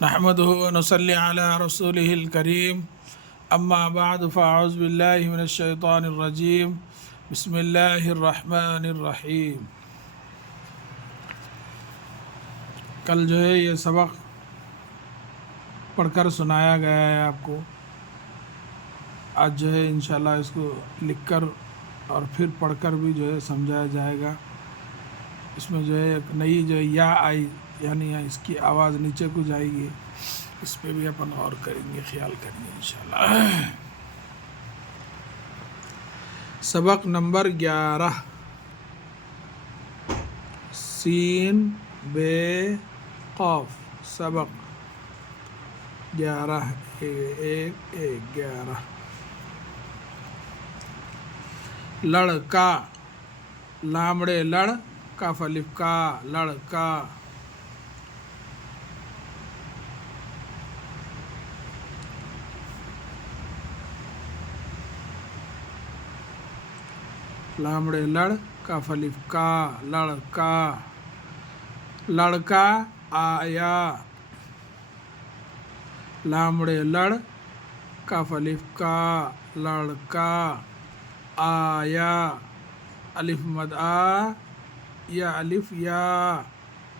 نحمده ونصلي على رسوله الكريم اما بعد فاعوذ بالله من الشيطان الرجيم بسم الله الرحمن الرحیم۔ کل جو ہے یہ سبق پڑھ کر سنایا گیا ہے آپ کو، آج جو ہے انشاءاللہ اس کو لکھ کر اور پھر پڑھ کر بھی جو ہے سمجھایا جائے گا۔ اس میں جو ہے ایک نئی جو یا آئی، یعنی اس کی آواز نیچے کو جائے گی، اس پہ بھی اپن غور کریں گے، خیال کریں گے انشاءاللہ۔ سبق نمبر 11، سین بے قاف، سبق 11 11۔ لڑکا، لامڑے لڑ، کاف الف کا، لڑکا۔ لامڑے لڑ، کاف الف کا، لڑکا۔ لڑکا آیا، لامڑے لڑ، کاف الف کا، لڑکا آیا۔ الف مد آ، یا الف یا،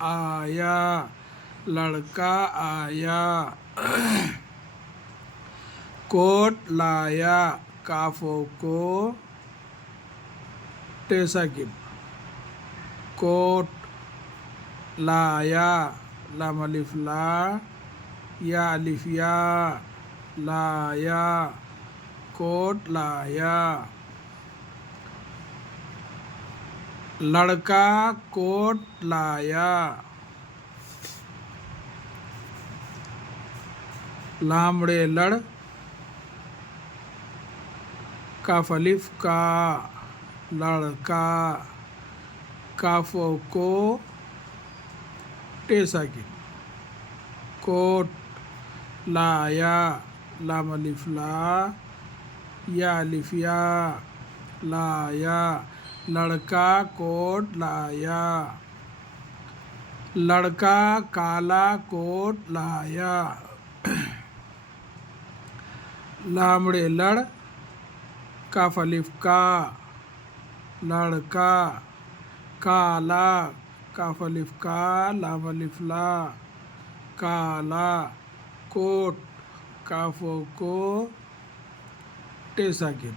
آیا، لڑکا آیا۔ کوٹ لایا، کافوں کو ٹے ساکن، کوٹ لایا، لام الف لا، یا الف یا، لایا، کوٹ لایا۔ لڑکا کوٹ لایا، لامڑے لڑ، کاف الف کا، لڑکا، کافوں کو ٹے ساکن، کوٹ لایا، لام الف لا، یا الف یا، لایا، لڑکا کوٹ لایا۔ لڑکا کالا کوٹ لایا، لامڑے لڑ، کاف الف کا، لڑکا، کالا، کاف الف کا، لام الف لا، کالا، کوٹ، کافوں کو ٹے ساکن،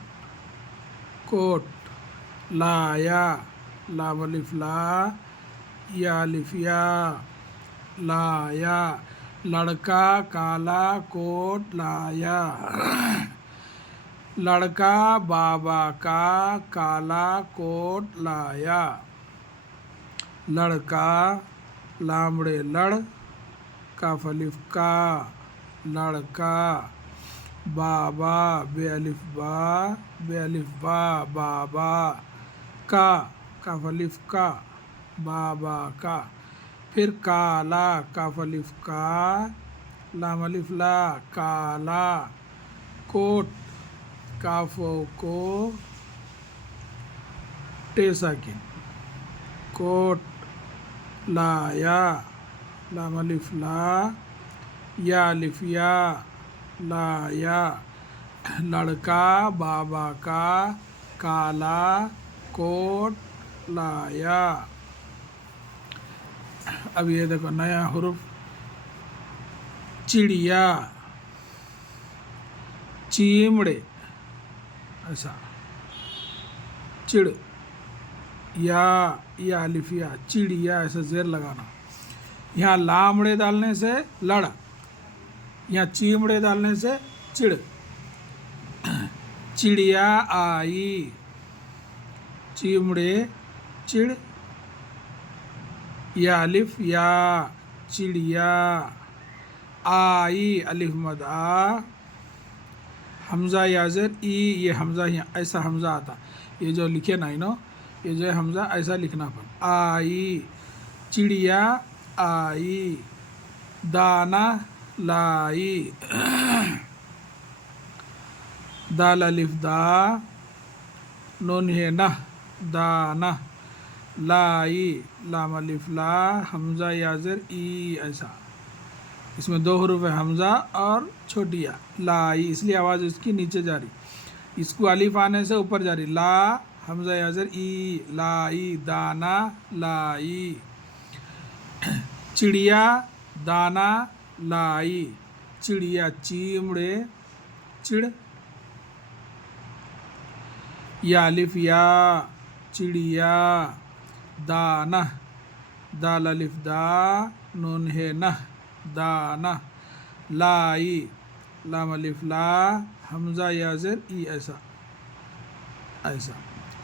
کوٹ لایا، لام الف لا، یا الف یا، لایا، لڑکا کالا کوٹ لایا۔ لڑکا بابا کا کالا کوٹ لایا۔ لڑکا لامڑے لڑ، کاف الف کا، لڑکا، بابا بے الف با، بے الف با، بابا، کا، کاف الف کا، بابا کا۔ پھر کالا، کاف الف کا، لام الف لا، کالا، کوٹ، کافوں کو ٹے ساکن، کوٹ لایا، لام الف لا، یا الف یا، لایا، لڑکا بابا کا کالا کوٹ لایا۔ اب یہ دیکھو نیا حرف، چڑیا، چیمڑے، ایسا، چڑ، یا الف یا، چڑیا، ایسا زیر لگانا۔ یہاں لامڑے ڈالنے سے لڑ، یہاں چیمڑے ڈالنے سے چڑ۔ چڑیا آئی، چیمڑے چڑ، یا الف یا، چڑیا آئی، الف مد آ، حمزہ یا زیر ای، یہ حمزہ یہاں ایسا حمزہ آتا، یہ جو لکھے نا یہ جو ہے حمزہ ایسا لکھنا پر، آئی، چڑیا آئی، دانا لائی، دال الف دا، نون ہے نہ، دانا، لائی، لام الف لا، حمزہ یا زیر ای، ایسا اس میں 2 حروف ہے حمزہ اور چھوٹی یا لائی، اس لیے آواز اس کی نیچے جا رہی، اس کو الف آنے سے اوپر جا رہی، لا حمزہ یا زر ای لائی، دانا لائی، چڑیا دانا لائی، چڑیا چیمڑے چڑ، یا الف یا چڑیا، دانہ دال الف دا نون ہے نہ دانہ، لائی لام الف لا حمزہ یا زر ای، ایسا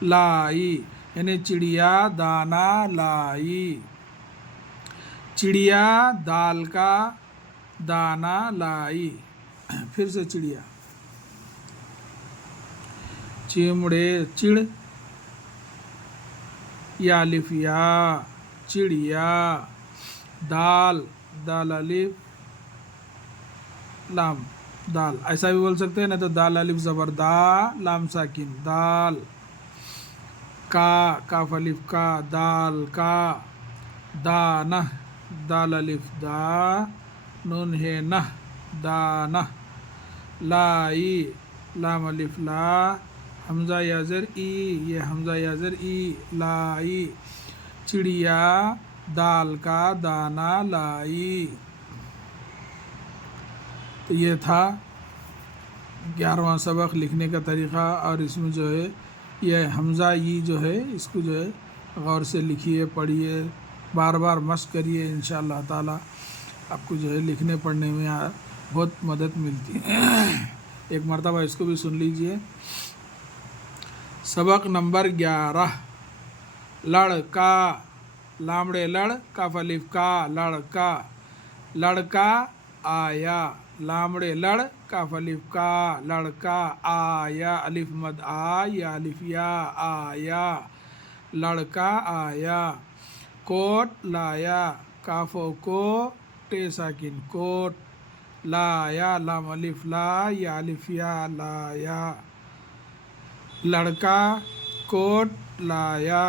لائی یعنی چڑیا دانا لائی، چڑیا دال کا دانا لائی، پھر سے چڑیا چیمڑے چڑ، یا الف یا چڑیا، دال دال الف لام دال، ایسا بھی بول سکتے ہیں، نہیں تو دال الف زبر دا لام ساکن دال، کا کاف الف کا دال کا، دانہ دال الف دا نون ہے نہ دانہ، لائی لام الف لا حمزہ یا زر ای، یہ حمزہ یا زر ای لائی، چڑیا دال کا دانا لائی۔ تو یہ تھا 11واں سبق لکھنے کا طریقہ، اور اس میں جو ہے یہ حمزہ ای جو ہے اس کو جو ہے غور سے لکھیے، پڑھیے، بار بار مشق کریے، انشاءاللہ تعالی آپ کو جو ہے لکھنے پڑھنے میں بہت مدد ملتی ہے۔ ایک مرتبہ اس کو بھی سن لیجئے۔ سبق نمبر 11، لڑکا لامڑے لڑ کاف الف کا لڑکا، لڑکا آیا لامڑے لڑ کاف الف کا لڑکا آیا، الف مد آ یا الف یا آیا، لڑکا آیا، کوٹ لایا کاف و کو ٹے ساکن کوٹ، لایا لام الف لا یا الف یا لایا، لڑکا کوٹ لایا،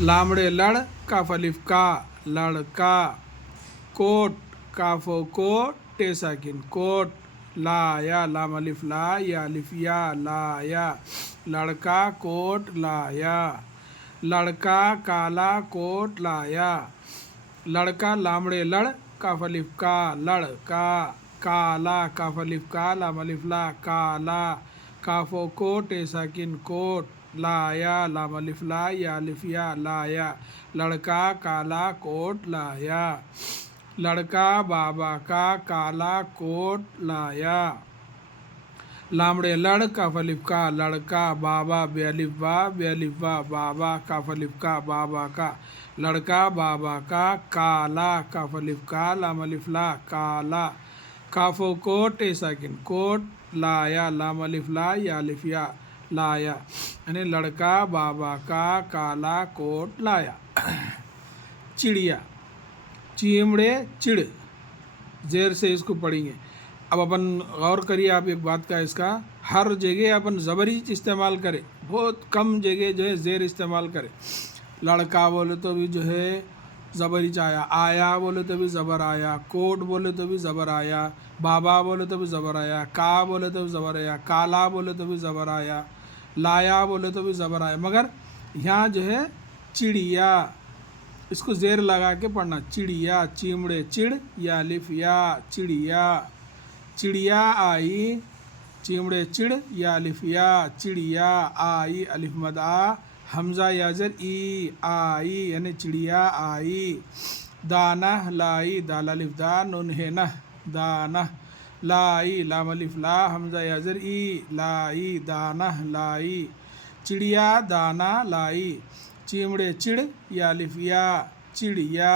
لامڑے لڑ کاف الف کا لڑکا، کوٹ کاف و کو ٹے ساکن کوٹ، لایا لام الف لا یا الف یا لایا، لڑکا کوٹ لایا، لڑکا کالا کوٹ لایا، لڑکا لامڑے لڑ کاف الف کا لڑکا، کالا کاف الف کا لام الف لا کالا، کاف و کو ٹے ساکن کوٹ، لایا لام الف لا یا الف یا لایا، لڑکا کالا کوٹ لایا، لڑکا بابا کا کالا کوٹ لایا، لامڑے لڑ کاف الف کا لڑکا، بابا بے الف با بابا کاف الف کا بابا کا، لڑکا بابا کا کالا کاف الف کا لام الف لا کالا، کاف و کو ٹے ساکن کوٹ، لایا لام الف لا یا الف یا لایا، یعنی لڑکا بابا کا کالا کوٹ لایا۔ چڑیا چیمڑے چڑ، زیر سے اس کو پڑھیں گے۔ اب اپن غور کریے آپ ایک بات کا، اس کا ہر جگہ اپن زبر ہی استعمال کرے، بہت کم جگہ جو ہے زیر استعمال کرے۔ لڑکا بولے تو بھی جو ہے زبر ہی آیا، آیا بولے تو بھی زبر آیا، کوٹ بولے تو بھی زبر آیا، بابا بولے تو بھی زبر آیا، کا بولے تو بھی زبر آیا، کالا بولے تو بھی زبر آیا، لایا بولے تو بھی زبر آیا، مگر یہاں جو ہے چڑیا، اس کو زیر لگا کے پڑھنا، چڑیا چیمڑے چڑ یا الف یا چڑیا، چڑیا آئی چیمڑے چڑ یا الف یا چڑیا آئی، الف مد آ حمزہ یا زر ای آئی یعنی چڑیا آئی، دانہ لائی دال الف دا نون ہے نہ دانہ، لائی لام الف لا حمزہ یا زر ای لائی دانہ لائی، چڑیا دانہ لائی، چیمڑے چڑ یا الف یا چڑیا،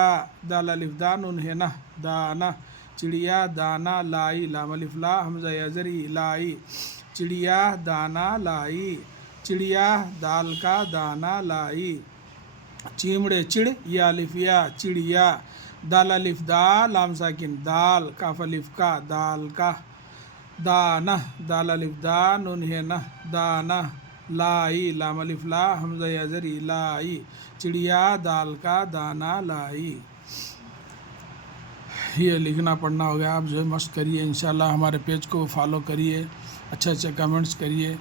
دال الف دا نون ہے نہ دانہ، چڑیا دانہ لائی لام الف لا حمزہ یا زر ای لائی، چڑیا دانہ لائی، چڑیا دال کا دانہ لائی، چیمڑے چڑ یا الف یا چڑیا، دال الف دا لام ساکن دال کاف الف کا دال کا، دانہ دال الف دا نون ہے نہ دانہ، لائی لام الف لا حمزہ یا زر ای لائی، چڑیا دال کا دانہ لائی۔ یہ لکھنا پڑھنا ہو گیا، آپ جو ہے مشق کریے انشاءاللہ، ہمارے پیج کو فالو کریے، اچھے اچھے کمنٹس کریے۔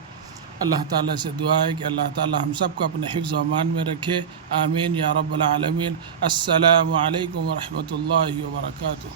اللہ تعالیٰ سے دعا ہے کہ اللہ تعالیٰ ہم سب کو اپنے حفظ و امان میں رکھے، آمین یا رب العالمین۔ السلام علیکم ورحمۃ اللہ وبرکاتہ۔